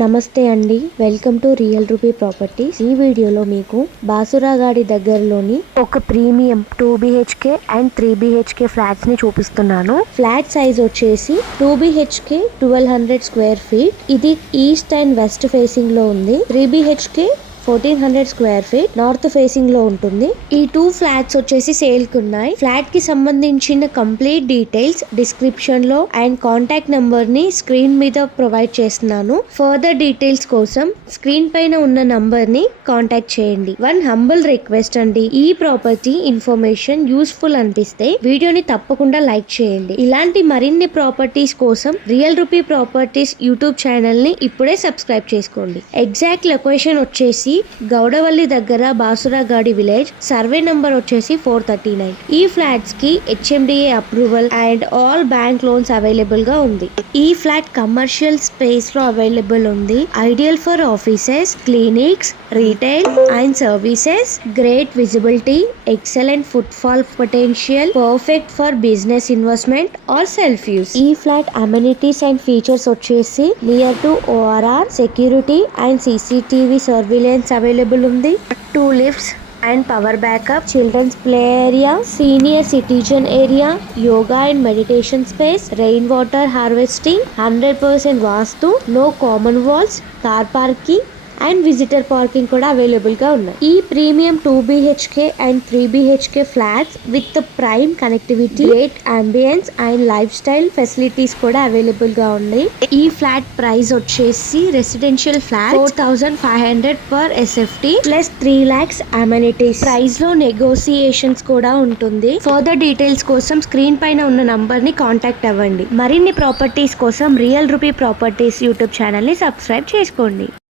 నమస్తే అండి, welcome to real rupee properties. ఈ వీడియోలో మీకు బాసురాగాడి దగ్గరలోని ఒక premium 2 BHK and 3 BHK flats ని చూపిస్తున్నాను. ఫ్లాట్ సైజ్ వచ్చేసి 2 BHK 1200 స్క్వేర్ ఫీట్. ఇది ఈస్ట్ అండ్ వెస్ట్ ఫేసింగ్ లో ఉంది. 3 BHK 1400 square feet north facing లో ఉంటుంది. ఈ 2 ఫ్లాట్స్ వచ్చేసి సేల్ కు ఉన్నాయి. ఫ్లాట్ కి సంబంధించిన కంప్లీట్ డీటెయిల్స్ డిస్క్రిప్షన్ లో అండ్ కాంటాక్ట్ నంబర్ ని స్క్రీన్ మీద ప్రొవైడ్ చేస్తున్నాను. ఫర్దర్ డీటెయిల్స్ కోసం స్క్రీన్ పైన ఉన్న నంబర్ ని కాంటాక్ట్ చేయండి. వన్ హంబుల్ రిక్వెస్ట్ అండి, ఈ ప్రాపర్టీ ఇన్ఫర్మేషన్ యూస్ఫుల్ అనిపిస్తే వీడియోని తప్పకుండా లైక్ చేయండి. ఇలాంటి మరిన్ని ప్రాపర్టీస్ కోసం real rupee properties YouTube channel ని ఇప్పుడే సబ్స్క్రైబ్ చేసుకోండి. ఎగ్జాక్ట్ లొకేషన్ వచ్చేసి గౌడవల్లి దగ్గర బాసురాగాడి విలేజ్. సర్వే నంబర్ వచ్చేసి 439. ఈ ఫ్లాట్స్ కి HMDA approval and all bank loans available గా ఉంది. ఈ ఫ్లాట్ కమర్షియల్ స్పేస్ లో అవైలబుల్ ఉంది. Ideal for offices, clinics, retail and services. Great visibility, excellent footfall potential, perfect for business investment or self use. ఈ flat amenities and features వచ్చేసి near to ORR, security and CCTV surveillance available ఉంది. 2 lifts and power backup, children's play area, senior citizen area, yoga and meditation space, rainwater harvesting, 100% vastu, no common walls, car parking and visitor parking కూడా available గా ఉన్నాయి. ఈ premium 2 BHK and 3 BHK flats with prime connectivity, great ambience and life style facilities కూడా available గా ఉన్నాయి. ఈ flat price వచ్చేసి residential flat 4500 per SFT plus 3 lakhs amenities. Price లో నెగోసియేషన్స్ కూడా ఉంటుంది. ఫర్దర్ డీటెయిల్స్ కోసం స్క్రీన్ పైన ఉన్న నంబర్ ని కాంటాక్ట్ అవ్వండి. మరిన్ని ప్రాపర్టీస్ కోసం real rupee properties YouTube channel ని సబ్స్క్రైబ్ చేసుకోండి.